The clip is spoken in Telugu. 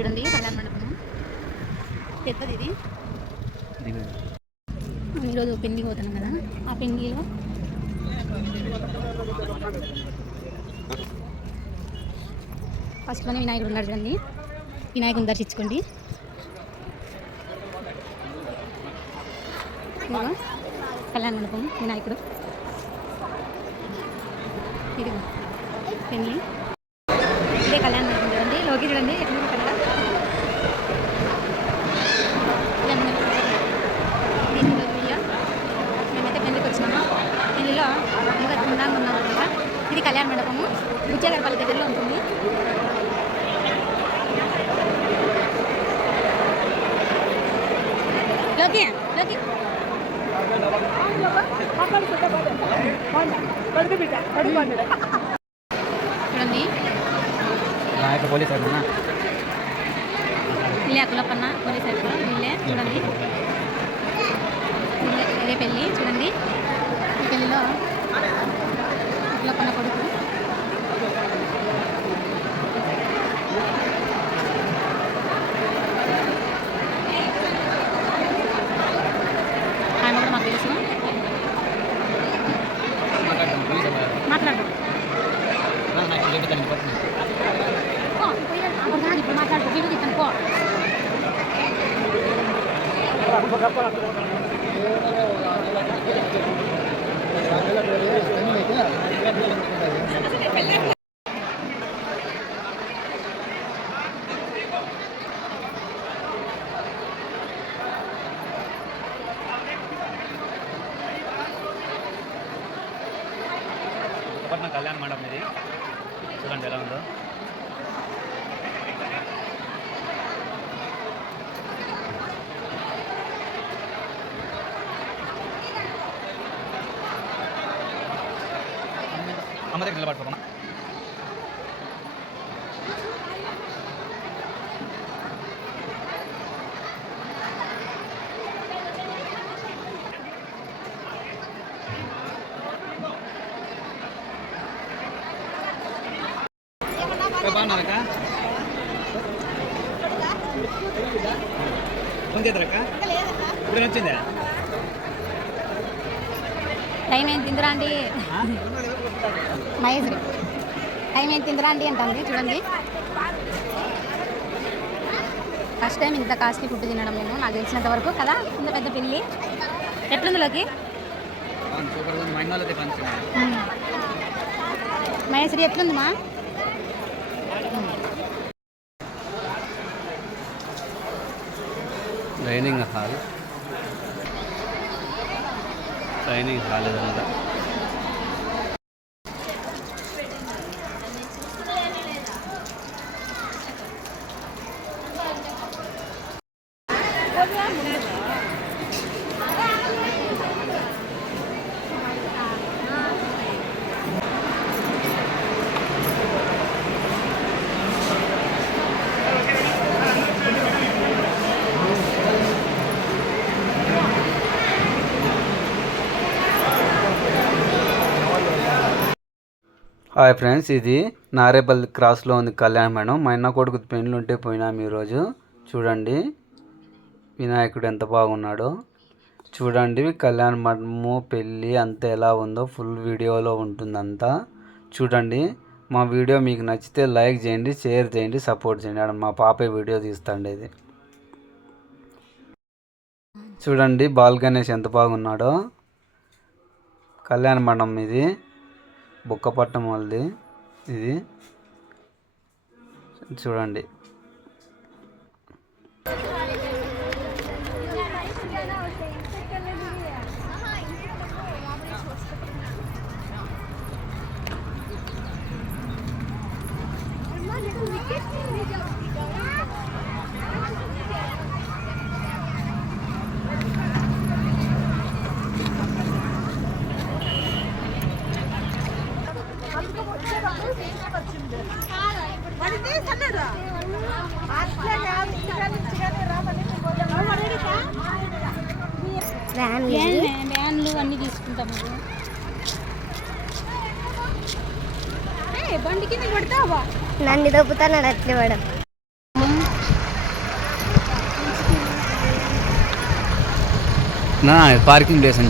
చూడండి కళ్యాణ మండపం పెద్దది ఇది. ఈరోజు పెళ్లికి పోతున్నాం కదా, ఆ పెళ్లిలో ఫస్ట్లోనే వినాయకుడు ఉన్నాడు చూడండి. వినాయకుడిని దర్శించుకోండి. కళ్యాణ మండపం వినాయకుడు ఇది పెళ్లి. ఇదే కళ్యాణ మండపం చూడండి. లోకి చూడండి ఎట్లా కన్నడ మేమైతే పెళ్లికి వచ్చినాము. పెళ్లిలో ఇంకా ధూమ్ధాంగా ఉన్నాం అనమాట. ఇది కళ్యాణ మండపము బుచ్చేగరపల్లి దగ్గరలో ఉంటుంది. లోకి లోకి చూడండి పోలీస్ ఇల్లే అకులప్పన్న పోలీస్ అయిపోయి ఇల్లే చూడండి. ఇదే పెళ్ళి చూడండి. ఈ పెళ్ళిలో అకులప్పన్న కొడుకు ఆయన కూడా మాకు తెలుసు. మాట్లాడు ఇప్పుడు మాట్లాడు వీడియో తీస్తాను పో. కళ్యాణ మండపం ఇది చూడండి ఎలా ఉందో. అమ్మ దగ్గర నిలబడుకోమా. బాగున్నారక్క ఉందేదరక్క ఇప్పుడు వచ్చిందా టైం ఏం తిందిరా అండి మహేశ్వరి టైం ఏం తిందిరా అండి అంటుంది చూడండి. ఫస్ట్ టైం ఇంత కాస్ట్లీ ఫుడ్ తినడం నేను నాకు తెలిసినంత వరకు కదా. ఇంత పెద్ద పెళ్ళి ఎట్లుందిలోకి మహేశ్వరి ఎట్లుంది మా ట్రైనింగ్ హాల్ ఇదంతా. హాయ్ ఫ్రెండ్స్, ఇది నారేపల్లి క్రాస్లో ఉంది కళ్యాణ మండపం. మా అన్న కొడుకు పెళ్ళి ఉంటే పోయినాం ఈరోజు. చూడండి వినాయకుడు ఎంత బాగున్నాడో. చూడండి కళ్యాణ మండపము పెళ్ళి అంతా ఎలా ఉందో ఫుల్ వీడియోలో ఉంటుందంతా. చూడండి మా వీడియో మీకు నచ్చితే లైక్ చేయండి, షేర్ చేయండి, సపోర్ట్ చేయండి. మా పాపే వీడియో తీస్తాండి. ఇది చూడండి బాల్ గణేష్ ఎంత బాగున్నాడో. కళ్యాణ మండపం ఇది బుక్కపట్నం వాళ్ళది. ఇది చూడండి వ్యాన్లు అన్నీ తీసుకుంటాము. బండికి పడతావా నన్ను దొప్పుతాను అట్లే పడ పార్కింగ్ ప్లేస్ అని